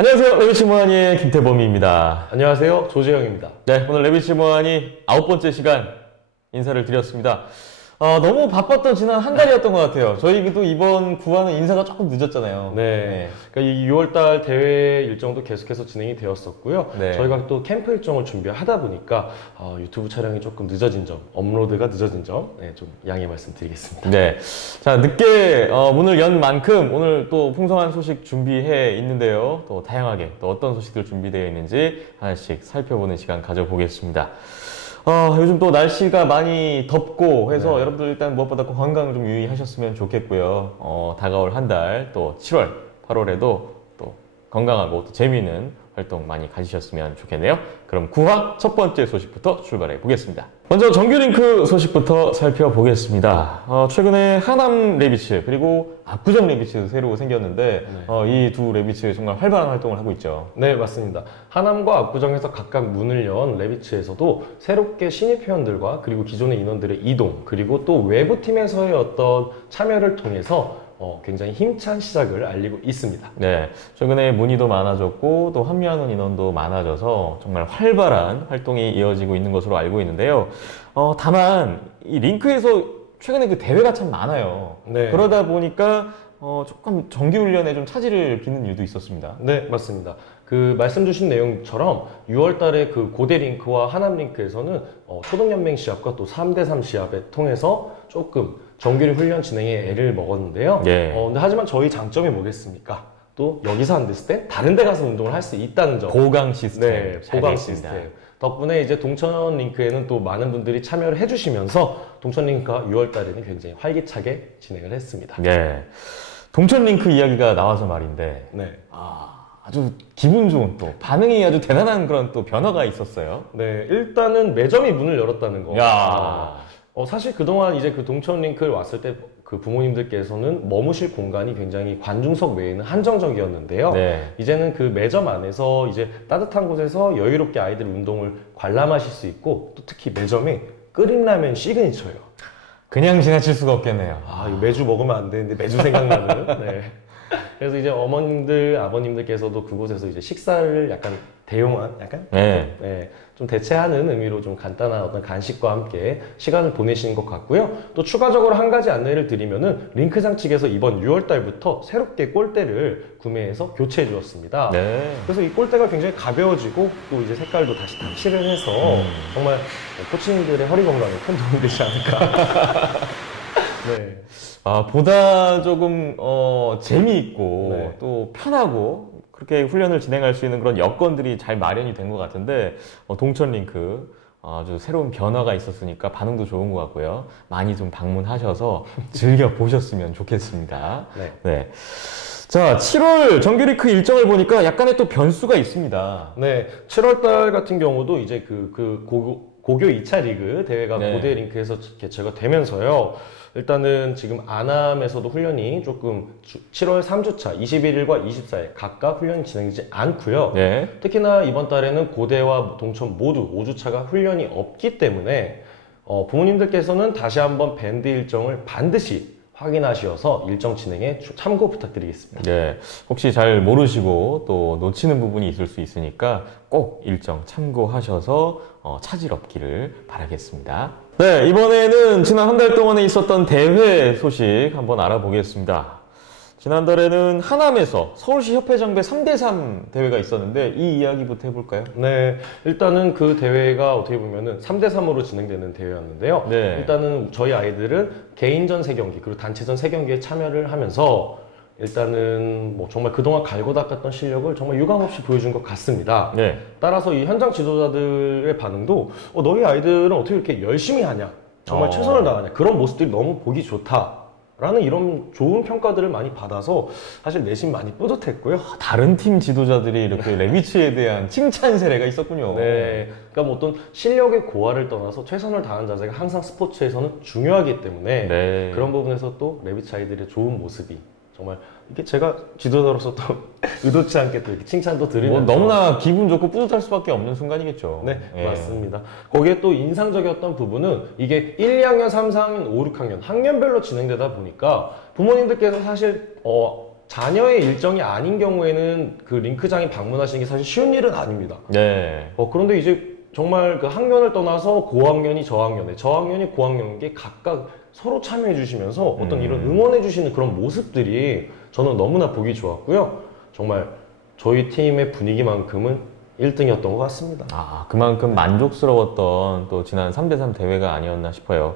안녕하세요. 레비치 모하니의 김태범입니다. 안녕하세요. 조재영입니다. 네, 오늘 레비치 모하니 9번째 시간 인사를 드렸습니다. 너무 바빴던 지난 한 달이었던 것 같아요. 저희도 이번 구화는 인사가 조금 늦었잖아요. 네. 그러니까 이 6월달 대회 일정도 계속해서 진행이 되었었고요. 네. 저희가 또 캠프 일정을 준비하다 보니까 유튜브 촬영이 조금 늦어진 점, 업로드가 늦어진 점, 좀 양해 말씀드리겠습니다. 네. 자, 늦게 문을 연 만큼 오늘 또 풍성한 소식 준비해 있는데요. 또 다양하게 또 어떤 소식들 준비되어 있는지 하나씩 살펴보는 시간 가져보겠습니다. 요즘 또 날씨가 많이 덥고 해서 네. 여러분들 일단 무엇보다 건강 좀 유의하셨으면 좋겠고요. 다가올 한 달 또 7월, 8월에도 또 건강하고 또 재미있는 활동 많이 가지셨으면 좋겠네요. 그럼 9화 첫 번째 소식부터 출발해 보겠습니다. 먼저 정규링크 소식부터 살펴보겠습니다. 최근에 하남 레비츠 그리고 압구정 레비츠 새로 생겼는데 이 두 레비츠 정말 활발한 활동을 하고 있죠. 네, 맞습니다. 하남과 압구정에서 각각 문을 연 레비츠에서도 새롭게 신입 회원들과 그리고 기존의 인원들의 이동 그리고 또 외부 팀에서의 어떤 참여를 통해서 굉장히 힘찬 시작을 알리고 있습니다. 네, 최근에 문의도 많아졌고 또 합류하는 인원도 많아져서 정말 활발한 활동이 이어지고 있는 것으로 알고 있는데요. 다만 이 링크에서 최근에 그 대회가 참 많아요. 네. 그러다 보니까 조금 정규 훈련에 좀 차질을 빚는 일도 있었습니다. 네, 맞습니다. 그 말씀 주신 내용처럼 6월 달에 그 고대 링크와 하남 링크에서는 초등연맹 시합과 또 3대3 시합을 통해서 조금 정규리 훈련 진행에 애를 먹었는데요. 예. 근데 하지만 저희 장점이 뭐겠습니까? 또 여기서 안 됐을 때 다른 데 가서 운동을 할 수 있다는 점. 보강 시스템. 네, 잘 보강 돼 있습니다. 시스템. 덕분에 이제 동천 링크에는 또 많은 분들이 참여를 해주시면서 동천 링크가 6월 달에는 굉장히 활기차게 진행을 했습니다. 네. 동천 링크 이야기가 나와서 말인데 네. 아주 기분 좋은 또 반응이 아주 대단한 그런 또 변화가 있었어요. 네, 일단은 매점이 문을 열었다는 거. 야. 사실 그동안 이제 그 동천 링크를 왔을 때 그 부모님들께서는 머무실 공간이 굉장히 관중석 외에는 한정적이었는데요. 네. 이제는 그 매점 안에서 이제 따뜻한 곳에서 여유롭게 아이들 운동을 관람하실 수 있고 또 특히 매점이 끓임라면 시그니처예요. 그냥 지나칠 수가 없겠네요. 이거 매주 먹으면 안 되는데 매주 생각나는. 네. 그래서 이제 어머님들, 아버님들께서도 그곳에서 이제 식사를 약간 대용한, 네. 좀 대체하는 의미로 좀 간단한 어떤 간식과 함께 시간을 보내시는 것 같고요. 또 추가적으로 한 가지 안내를 드리면은 링크장 측에서 이번 6월 달부터 새롭게 골대를 구매해서 교체해 주었습니다. 네. 그래서 이 골대가 굉장히 가벼워지고 또 이제 색깔도 다시 칠을 해서 정말 코치님들의 허리 건강에 큰 도움이 되지 않을까. 네. 보다 조금 재미있고 네. 또 편하고 그렇게 훈련을 진행할 수 있는 그런 여건들이 잘 마련이 된 것 같은데 동천 링크 아주 새로운 변화가 있었으니까 반응도 좋은 것 같고요. 많이 좀 방문하셔서 즐겨 보셨으면 좋겠습니다. 네. 네. 자, 7월 정규리크 일정을 보니까 약간의 또 변수가 있습니다. 네, 7월달 같은 경우도 이제 고교 2차 리그 대회가 네. 고대 링크에서 개최가 되면서요. 일단은 지금 안암에서도 훈련이 조금 7월 3주차 21일과 24일 각각 훈련이 진행되지 않고요. 네. 특히나 이번 달에는 고대와 동천 모두 5주차가 훈련이 없기 때문에 부모님들께서는 다시 한번 밴드 일정을 반드시 확인하셔서 일정 진행에 참고 부탁드리겠습니다. 네, 혹시 잘 모르시고 또 놓치는 부분이 있을 수 있으니까 꼭 일정 참고하셔서 차질 없기를 바라겠습니다. 네, 이번에는 지난 한 달 동안에 있었던 대회 소식 한번 알아보겠습니다. 지난달에는 하남에서 서울시 협회장배 3대3 대회가 있었는데 이 이야기부터 해볼까요? 네, 일단은 그 대회가 어떻게 보면은 3대3으로 진행되는 대회였는데요. 네. 일단은 저희 아이들은 개인전 3경기 그리고 단체전 3경기에 참여를 하면서 일단은 뭐 정말 그동안 갈고 닦았던 실력을 정말 유감없이 보여준 것 같습니다. 네. 따라서 이 현장 지도자들의 반응도 너희 아이들은 어떻게 이렇게 열심히 하냐, 정말 최선을 다하냐, 그런 모습들이 너무 보기 좋다. 라는 이런 좋은 평가들을 많이 받아서 사실 내심 많이 뿌듯했고요. 다른 팀 지도자들이 이렇게 레비츠에 대한 칭찬 세례가 있었군요. 네, 그러니까 뭐 어떤 실력의 고하를 떠나서 최선을 다하는 자세가 항상 스포츠에서는 중요하기 때문에 네. 그런 부분에서 또 레비츠 아이들의 좋은 모습이 정말 이게 제가 지도자로서 또 의도치 않게 또 이렇게 칭찬도 드리면서 너무나 기분 좋고 뿌듯할 수밖에 없는 순간이겠죠. 네, 예. 맞습니다. 거기에 또 인상적이었던 부분은 이게 1, 2학년, 3, 4학년, 5, 6학년 학년별로 진행되다 보니까 부모님들께서 사실 자녀의 일정이 아닌 경우에는 그 링크장에 방문하시는 게 사실 쉬운 일은 아닙니다. 네. 그런데 이제 정말 그 학년을 떠나서 고학년이 저학년에, 저학년이 고학년에게 각각 서로 참여해 주시면서 어떤 이런 응원해 주시는 그런 모습들이 저는 너무나 보기 좋았고요. 정말 저희 팀의 분위기만큼은 1등이었던 것 같습니다. 아, 그만큼 만족스러웠던 또 지난 3대3 대회가 아니었나 싶어요.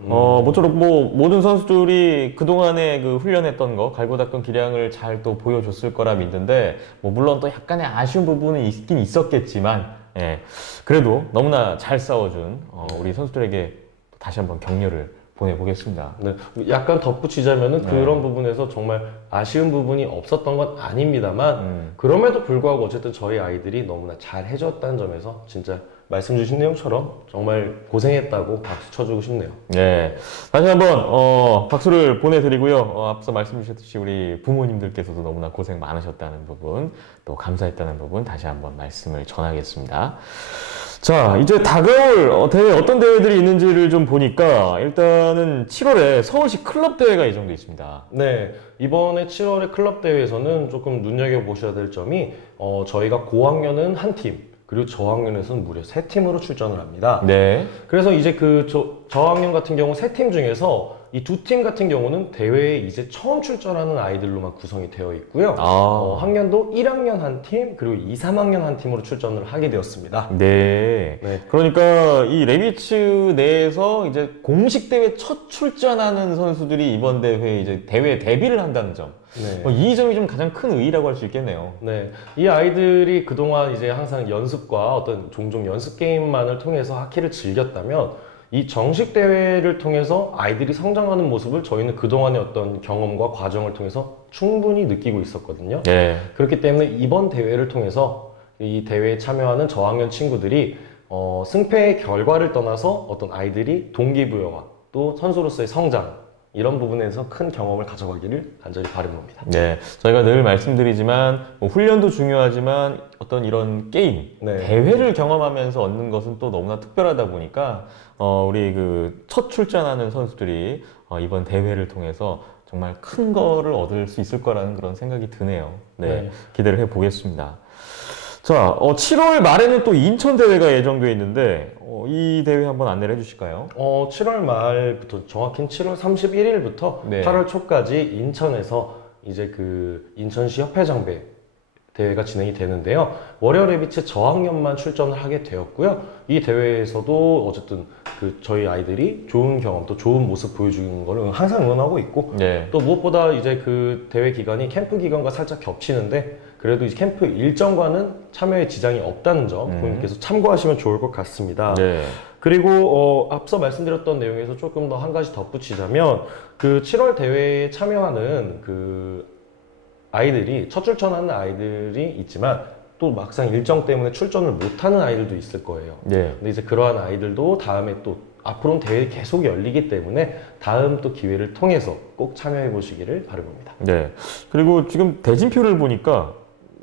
모쪼록 뭐 모든 선수들이 그동안에 그 훈련했던 거, 갈고 닦은 기량을 잘 또 보여줬을 거라 믿는데, 뭐 물론 또 약간의 아쉬운 부분은 있긴 있었겠지만, 예, 그래도 너무나 잘 싸워준 우리 선수들에게 다시 한번 격려를 보내보겠습니다. 네, 약간 덧붙이자면은 그런 부분에서 정말 아쉬운 부분이 없었던 건 아닙니다만 그럼에도 불구하고 어쨌든 저희 아이들이 너무나 잘 해줬다는 점에서 진짜 말씀 주신 내용처럼 정말 고생했다고 박수 쳐주고 싶네요. 네, 다시 한번 박수를 보내드리고요. 앞서 말씀 주셨듯이 우리 부모님들께서도 너무나 고생 많으셨다는 부분, 또 감사했다는 부분 다시 한번 말씀을 전하겠습니다. 자, 이제 다가올 대회, 어떤 대회들이 있는지를 좀 보니까 일단은 7월에 서울시 클럽 대회가 예정돼 있습니다. 네, 이번에 7월에 클럽 대회에서는 조금 눈여겨보셔야 될 점이 저희가 고학년은 한 팀, 그리고 저학년에서는 무려 3팀으로 출전을 합니다. 네. 그래서 이제 그 저학년 같은 경우 3팀 중에서 이 2팀 같은 경우는 대회에 이제 처음 출전하는 아이들로만 구성이 되어 있고요. 학년도 1학년 한 팀, 그리고 2, 3학년 한 팀으로 출전을 하게 되었습니다. 네. 네. 그러니까 이 레비츠 내에서 이제 공식 대회 첫 출전하는 선수들이 이번 대회에 이제 대회 데뷔를 한다는 점. 네. 이 점이 좀 가장 큰 의의라고 할 수 있겠네요. 네. 이 아이들이 그동안 이제 항상 연습과 어떤 종종 연습 게임만을 통해서 하키를 즐겼다면 이 정식 대회를 통해서 아이들이 성장하는 모습을 저희는 그동안의 어떤 경험과 과정을 통해서 충분히 느끼고 있었거든요. 네. 그렇기 때문에 이번 대회를 통해서 이 대회에 참여하는 저학년 친구들이 승패의 결과를 떠나서 어떤 아이들이 동기부여와 또 선수로서의 성장, 이런 부분에서 큰 경험을 가져가기를 간절히 바라봅니다. 네, 저희가 늘 말씀드리지만 뭐 훈련도 중요하지만 어떤 이런 게임, 네. 대회를 경험하면서 얻는 것은 또 너무나 특별하다 보니까 우리 그 첫 출전하는 선수들이 이번 대회를 통해서 정말 큰 거를 얻을 수 있을 거라는 그런 생각이 드네요. 네, 기대를 해보겠습니다. 자, 7월 말에는 또 인천 대회가 예정되어 있는데 이 대회 한번 안내를 해주실까요? 7월 말부터 정확히는 7월 31일부터 네. 8월 초까지 인천에서 이제 그 인천시 협회장배 대회가 진행이 되는데요. 월요 레비츠 저학년만 출전을 하게 되었고요. 이 대회에서도 어쨌든 그 저희 아이들이 좋은 경험 또 좋은 모습 보여주는 거를 항상 응원하고 있고 네. 또 무엇보다 이제 그 대회 기간이 캠프 기간과 살짝 겹치는데 그래도 이 캠프 일정과는 참여에 지장이 없다는 점 고객님께서 참고하시면 좋을 것 같습니다. 네. 그리고 앞서 말씀드렸던 내용에서 조금 더 한 가지 덧붙이자면 그 7월 대회에 참여하는 그 아이들이 첫 출전하는 아이들이 있지만 또 막상 일정 때문에 출전을 못하는 아이들도 있을 거예요. 네. 근데 이제 그러한 아이들도 다음에 또 앞으로는 대회 계속 열리기 때문에 다음 또 기회를 통해서 꼭 참여해 보시기를 바라봅니다. 네. 그리고 지금 대진표를 보니까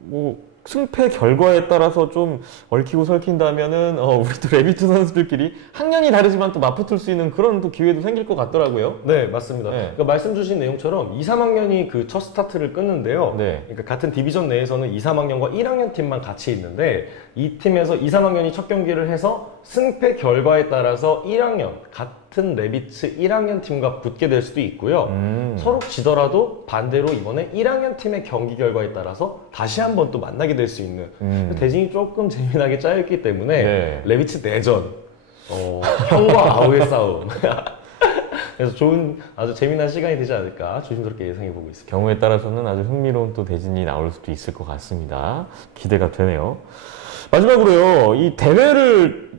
뭐 승패 결과에 따라서 좀 얽히고 설킨다면은 우리 또 레비트 선수들끼리 학년이 다르지만 또 맞붙을 수 있는 그런 또 기회도 생길 것 같더라고요. 네, 맞습니다. 네. 그러니까 말씀 주신 내용처럼 2, 3학년이 그 첫 스타트를 끊는데요. 네. 그러니까 같은 디비전 내에서는 2, 3학년과 1학년 팀만 같이 있는데 이 팀에서 2, 3학년이 첫 경기를 해서 승패 결과에 따라서 1학년 같은 레비츠 1학년 팀과 붙게 될 수도 있고요. 서로 지더라도 반대로 이번에 1학년 팀의 경기 결과에 따라서 다시 한번 또 만나게 될 수 있는 대진이 조금 재미나게 짜였기 때문에 네. 레비츠 내전 형과 아우의 싸움 그래서 좋은 아주 재미난 시간이 되지 않을까 조심스럽게 예상해 보고 있습니다. 경우에 따라서는 아주 흥미로운 또 대진이 나올 수도 있을 것 같습니다. 기대가 되네요. 마지막으로요, 이 대회를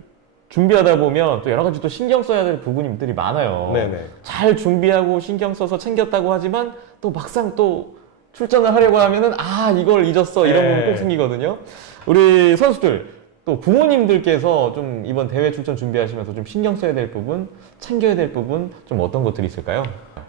준비하다 보면 또 여러 가지 또 신경 써야 될 부분들이 많아요. 네네. 잘 준비하고 신경 써서 챙겼다고 하지만 또 막상 또 출전을 하려고 하면은 이걸 잊었어 이런 네. 부분 꼭 생기거든요. 우리 선수들 또 부모님들께서 좀 이번 대회 출전 준비하시면서 좀 신경 써야 될 부분, 챙겨야 될 부분 좀 어떤 것들이 있을까요?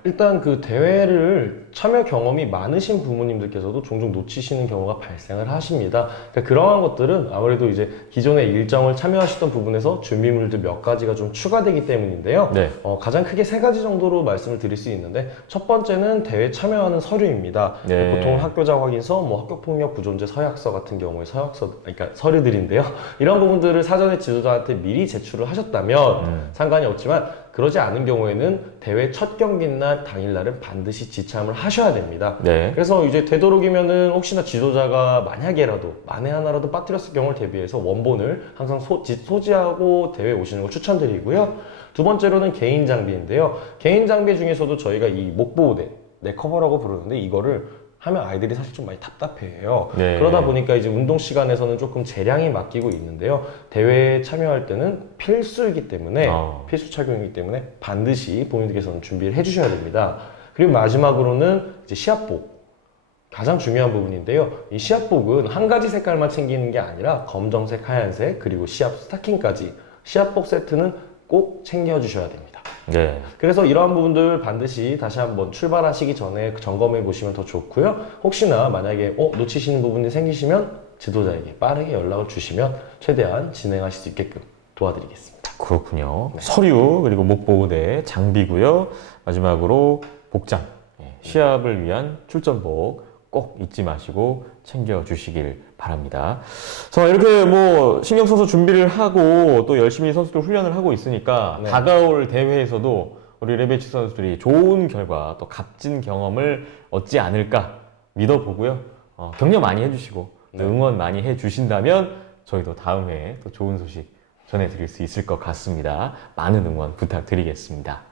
일단 그 대회를 참여 경험이 많으신 부모님들께서도 종종 놓치시는 경우가 발생을 하십니다. 그러니까 그러한 것들은 아무래도 이제 기존의 일정을 참여하셨던 부분에서 준비물들 몇 가지가 좀 추가되기 때문인데요. 네. 가장 크게 세 가지 정도로 말씀을 드릴 수 있는데, 첫 번째는 대회 참여하는 서류입니다. 네. 보통 학교자 확인서, 뭐 학교폭력 구존제 서약서 같은 경우에 그러니까 서류들인데요. 이런 부분들을 사전에 지도자한테 미리 제출을 하셨다면 상관이 없지만, 그러지 않은 경우에는 대회 첫 경기날 당일날은 반드시 지참을 하셔야 됩니다. 네. 그래서 이제 되도록이면은 혹시나 지도자가 만에 하나라도 빠뜨렸을 경우를 대비해서 원본을 항상 소지하고 대회에 오시는 걸 추천드리고요. 두 번째로는 개인 장비인데요. 개인 장비 중에서도 저희가 이 목보호대, 넥커버라고 부르는데, 이거를 하면 아이들이 사실 좀 많이 답답해해요. 네. 그러다 보니까 이제 운동 시간에서는 조금 재량이 맡기고 있는데요. 대회에 참여할 때는 필수이기 때문에, 필수 착용이기 때문에 반드시 부모님께서는 준비를 해주셔야 됩니다. 그리고 마지막으로는 이제 시합복. 가장 중요한 부분인데요. 이 시합복은 한 가지 색깔만 챙기는 게 아니라 검정색, 하얀색, 그리고 시합 스타킹까지 시합복 세트는 꼭 챙겨주셔야 됩니다. 네. 그래서 이러한 부분들 반드시 다시 한번 출발하시기 전에 점검해 보시면 더 좋고요. 혹시나 만약에 놓치시는 부분이 생기시면 지도자에게 빠르게 연락을 주시면 최대한 진행하실 수 있게끔 도와드리겠습니다. 그렇군요. 네. 서류, 그리고 목보호대, 장비고요. 마지막으로 복장, 시합을 위한 출전복 꼭 잊지 마시고 챙겨주시길 바랍니다. 자, 이렇게 뭐 신경 써서 준비를 하고 또 열심히 선수들 훈련을 하고 있으니까 네. 다가올 대회에서도 우리 레베치 선수들이 좋은 결과 또 값진 경험을 얻지 않을까 믿어보고요. 격려 많이 해주시고 또 응원 많이 해주신다면 저희도 다음 해에 또 좋은 소식 전해드릴 수 있을 것 같습니다. 많은 응원 부탁드리겠습니다.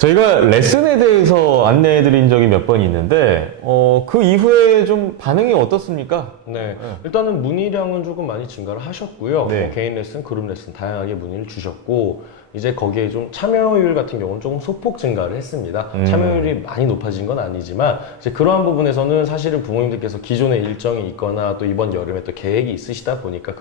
저희가 레슨에 대해서 안내해드린 적이 몇 번 있는데 그 이후에 좀 반응이 어떻습니까? 네, 일단은 문의량은 조금 많이 증가를 하셨고요. 네. 개인 레슨, 그룹 레슨 다양하게 문의를 주셨고, 이제 거기에 좀 참여율 같은 경우는 조금 소폭 증가를 했습니다. 참여율이 많이 높아진 건 아니지만 이제 그러한 부분에서는 사실은 부모님들께서 기존에 일정이 있거나 또 이번 여름에 또 계획이 있으시다 보니까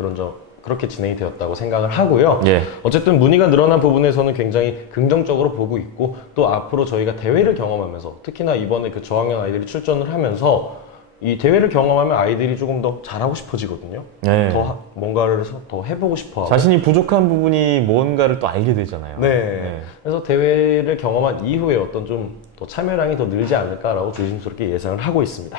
그렇게 진행이 되었다고 생각을 하고요. 예. 어쨌든 문의가 늘어난 부분에서는 굉장히 긍정적으로 보고 있고, 또 앞으로 저희가 대회를 경험하면서 특히나 이번에 그 저학년 아이들이 출전을 하면서 이 대회를 경험하면 아이들이 조금 더 잘하고 싶어지거든요. 네. 더 뭔가를 더 해보고 싶어 하고. 자신이 부족한 부분이 뭔가를 또 알게 되잖아요. 네. 그래서 대회를 경험한 이후에 어떤 좀 더 참여량이 더 늘지 않을까라고 조심스럽게 예상을 하고 있습니다.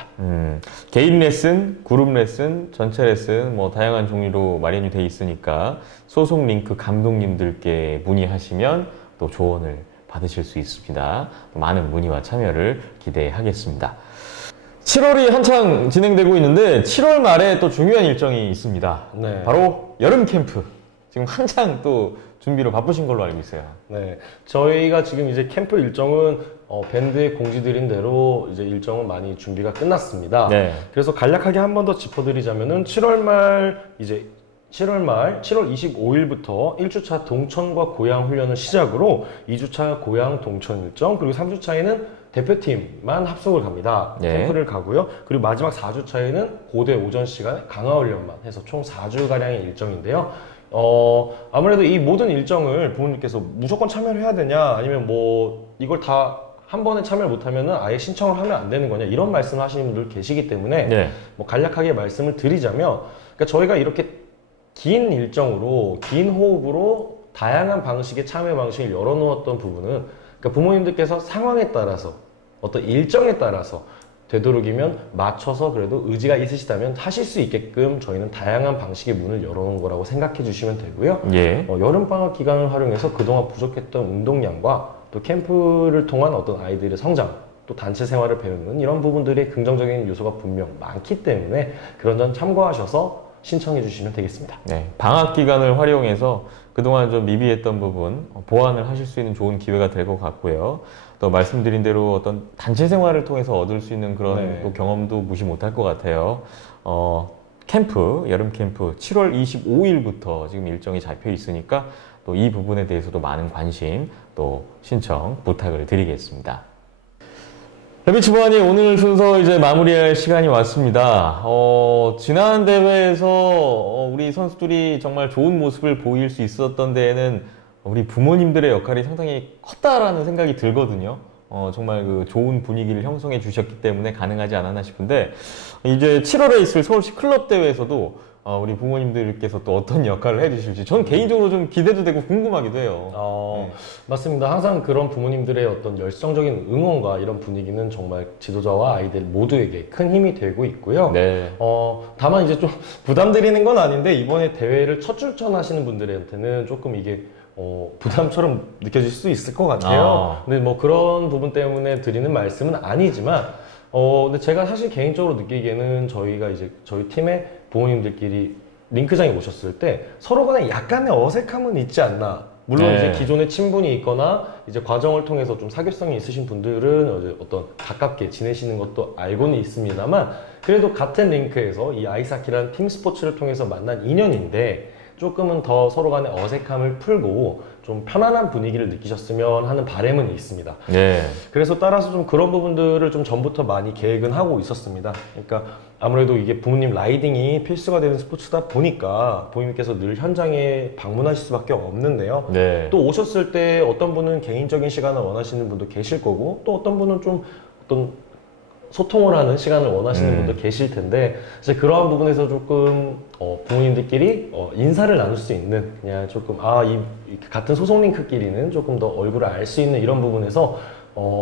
개인 레슨, 그룹 레슨, 전체 레슨 뭐 다양한 종류로 마련이 돼 있으니까 소속 링크 감독님들께 문의하시면 또 조언을 받으실 수 있습니다. 많은 문의와 참여를 기대하겠습니다. 7월이 한창 진행되고 있는데 7월 말에 또 중요한 일정이 있습니다. 네. 바로 여름 캠프. 지금 한창 또 준비로 바쁘신 걸로 알고 있어요. 네, 저희가 지금 이제 캠프 일정은 밴드에 공지드린 대로 이제 일정은 많이 준비가 끝났습니다. 네. 그래서 간략하게 한 번 더 짚어드리자면은 7월 25일부터 1주차 동천과 고양 훈련을 시작으로 2주차 고양 동천 일정, 그리고 3주차에는 대표팀만 합숙을 갑니다. 네. 캠프를 가고요. 그리고 마지막 4주차에는 고대 오전 시간에 강화 훈련만 해서 총 4주가량의 일정인데요. 아무래도 이 모든 일정을 부모님께서 무조건 참여를 해야 되냐, 아니면 뭐 이걸 다 한 번에 참여를 못하면은 아예 신청을 하면 안 되는 거냐, 이런 말씀을 하시는 분들 계시기 때문에 네. 뭐 간략하게 말씀을 드리자면, 그러니까 저희가 이렇게 긴 일정으로 긴 호흡으로 다양한 방식의 참여 방식을 열어놓았던 부분은, 그러니까 부모님들께서 상황에 따라서 어떤 일정에 따라서 되도록이면 맞춰서 그래도 의지가 있으시다면 하실 수 있게끔 저희는 다양한 방식의 문을 열어놓은 거라고 생각해 주시면 되고요. 예. 여름방학 기간을 활용해서 그동안 부족했던 운동량과 또 캠프를 통한 어떤 아이들의 성장, 또 단체 생활을 배우는 이런 부분들이 긍정적인 요소가 분명 많기 때문에 그런 점 참고하셔서 신청해 주시면 되겠습니다. 네, 방학 기간을 활용해서 그동안 좀 미비했던 부분 보완을 하실 수 있는 좋은 기회가 될 것 같고요. 또 말씀드린 대로 어떤 단체 생활을 통해서 얻을 수 있는 그런 또 경험도 무시 못할 것 같아요. 캠프, 여름 캠프 7월 25일부터 지금 일정이 잡혀 있으니까 또 이 부분에 대해서도 많은 관심 또 신청 부탁을 드리겠습니다. 레비치 보안이 오늘 순서 이제 마무리할 시간이 왔습니다. 지난 대회에서 우리 선수들이 정말 좋은 모습을 보일 수 있었던 데에는 우리 부모님들의 역할이 상당히 컸다라는 생각이 들거든요. 정말 그 좋은 분위기를 형성해 주셨기 때문에 가능하지 않았나 싶은데, 이제 7월에 있을 서울시 클럽 대회에서도 우리 부모님들께서 또 어떤 역할을 해주실지 전 개인적으로 좀 기대도 되고 궁금하기도 해요. 맞습니다. 항상 그런 부모님들의 어떤 열성적인 응원과 이런 분위기는 정말 지도자와 아이들 모두에게 큰 힘이 되고 있고요. 네. 다만 이제 좀 부담드리는 건 아닌데, 이번에 대회를 첫 출전하시는 분들한테는 조금 이게 부담처럼 느껴질 수 있을 것 같아요. 근데 뭐 그런 부분 때문에 드리는 말씀은 아니지만, 근데 제가 사실 개인적으로 느끼기에는 저희가 이제 저희 팀의 부모님들끼리 링크장에 오셨을 때 서로 간에 약간의 어색함은 있지 않나. 물론 이제 기존에 친분이 있거나 이제 과정을 통해서 좀 사교성이 있으신 분들은 이제 어떤 가깝게 지내시는 것도 알고는 있습니다만, 그래도 같은 링크에서 이 아이스하키라는 팀 스포츠를 통해서 만난 인연인데 조금은 더 서로 간의 어색함을 풀고 좀 편안한 분위기를 느끼셨으면 하는 바람은 있습니다. 네. 그래서 따라서 좀 그런 부분들을 좀 전부터 많이 계획은 하고 있었습니다. 그러니까 아무래도 이게 부모님 라이딩이 필수가 되는 스포츠다 보니까 부모님께서 늘 현장에 방문하실 수밖에 없는데요. 네. 또 오셨을 때 어떤 분은 개인적인 시간을 원하시는 분도 계실 거고, 또 어떤 분은 좀 어떤 소통을 하는 시간을 원하시는 분도 계실 텐데, 이제 그러한 부분에서 조금 부모님들끼리 인사를 나눌 수 있는, 그냥 조금 이 같은 소속 링크끼리는 조금 더 얼굴을 알 수 있는 이런 부분에서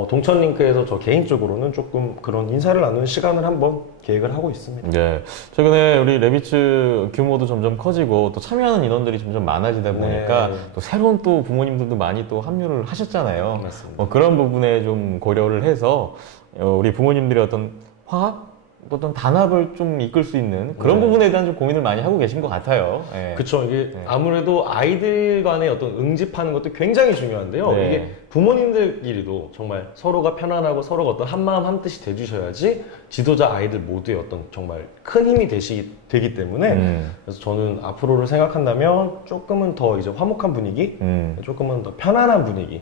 동천 링크에서 저 개인적으로는 조금 그런 인사를 나누는 시간을 한번 계획을 하고 있습니다. 네. 최근에 우리 레비츠 규모도 점점 커지고 또 참여하는 인원들이 점점 많아지다 보니까 또 새로운 또 부모님들도 많이 또 합류를 하셨잖아요. 맞습니다. 그런 부분에 좀 고려를 해서 우리 부모님들의 어떤 화합, 어떤 단합을 좀 이끌 수 있는 그런 부분에 대한 좀 고민을 많이 하고 계신 것 같아요. 네. 그쵸. 이게 아무래도 아이들 간의 어떤 응집하는 것도 굉장히 중요한데요. 네. 이게 부모님들끼리도 정말 서로가 편안하고 서로가 어떤 한마음 한뜻이 돼주셔야지 지도자 아이들 모두의 어떤 정말 큰 힘이 되기 때문에 그래서 저는 앞으로를 생각한다면 조금은 더 이제 화목한 분위기, 조금은 더 편안한 분위기,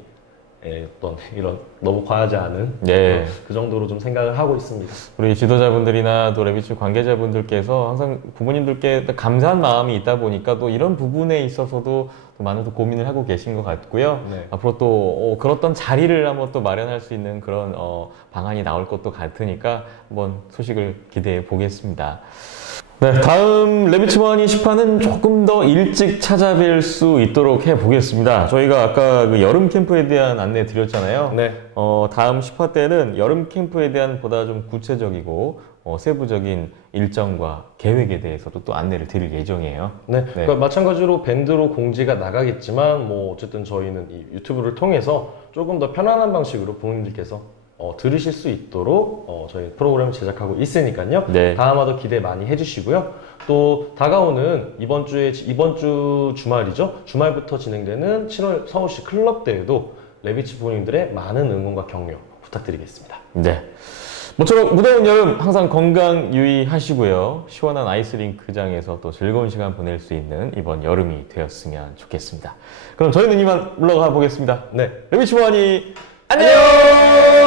어떤 이런 너무 과하지 않은 그 정도로 좀 생각을 하고 있습니다. 우리 지도자분들이나 또 레비츠 관계자분들께서 항상 부모님들께 감사한 마음이 있다 보니까 또 이런 부분에 있어서도 또 많은 또 고민을 하고 계신 것 같고요. 앞으로 또 그렇던 자리를 한번 또 마련할 수 있는 그런 방안이 나올 것도 같으니까 한번 소식을 기대해 보겠습니다. 네, 다음 레비츠 모하니 10화는 조금 더 일찍 찾아뵐 수 있도록 해보겠습니다. 저희가 아까 그 여름 캠프에 대한 안내 드렸잖아요. 네. 다음 10화 때는 여름 캠프에 대한 보다 좀 구체적이고 세부적인 일정과 계획에 대해서도 또 안내를 드릴 예정이에요. 네. 그러니까 마찬가지로 밴드로 공지가 나가겠지만 뭐 어쨌든 저희는 이 유튜브를 통해서 조금 더 편안한 방식으로 부모님들께서 들으실 수 있도록 저희 프로그램을 제작하고 있으니까요. 다음화도 기대 많이 해주시고요. 또 다가오는 이번 주 주말이죠. 주말부터 진행되는 7월 서울시 클럽 대회도 레비츠 부모님들의 많은 응원과 격려 부탁드리겠습니다. 네. 모쪼록 무더운 여름 항상 건강 유의하시고요. 시원한 아이스링크장에서 또 즐거운 시간 보낼 수 있는 이번 여름이 되었으면 좋겠습니다. 그럼 저희는 이만 물러가 보겠습니다. 네. 레비츠 모하니 안녕!